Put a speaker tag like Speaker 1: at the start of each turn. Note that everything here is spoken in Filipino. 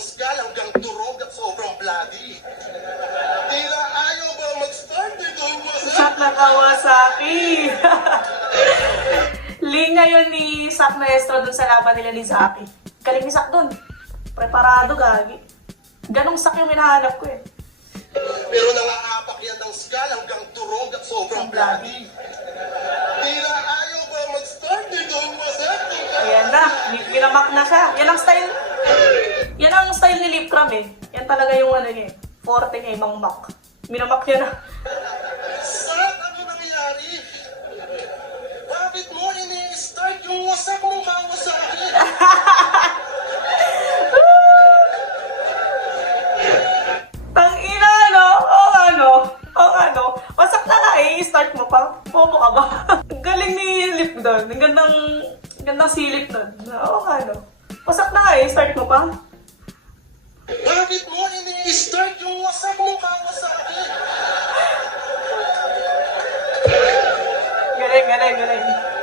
Speaker 1: skal hanggang durog at sobrang bloody. Tila ayaw ba mag-start dito yung masarap?
Speaker 2: Shot na Kawasaki! Ling ngayon ni Sak Maestro dun sa laban nila ni Zaki. Galing ni Sak dun. Preparado, gagi. Ganong Sak yung hinahanap ko eh.
Speaker 1: Pero nangaapak yan ng skal hanggang durog at sobrang bloody. Tila ayaw ba mag-start dito yung masarap?
Speaker 2: Ayan na, ginamak na siya. Yan ang style. Eh. Yan talaga yung ano niya. Forte niya, ibang mak. Minamak niya na.
Speaker 1: Saan ano nangyayari? Bakit mo ini-start yung wasak mong Kawasaki?
Speaker 2: Tang ina, no? O ano? O ano? Wasak na nga eh. I-start mo pa. Bobo ka ba? Galing ni Lip doon. Ang gandang, ang gandang silip doon. O ano? Wasak na nga eh. Start mo pa. मिलेगी मिलेगी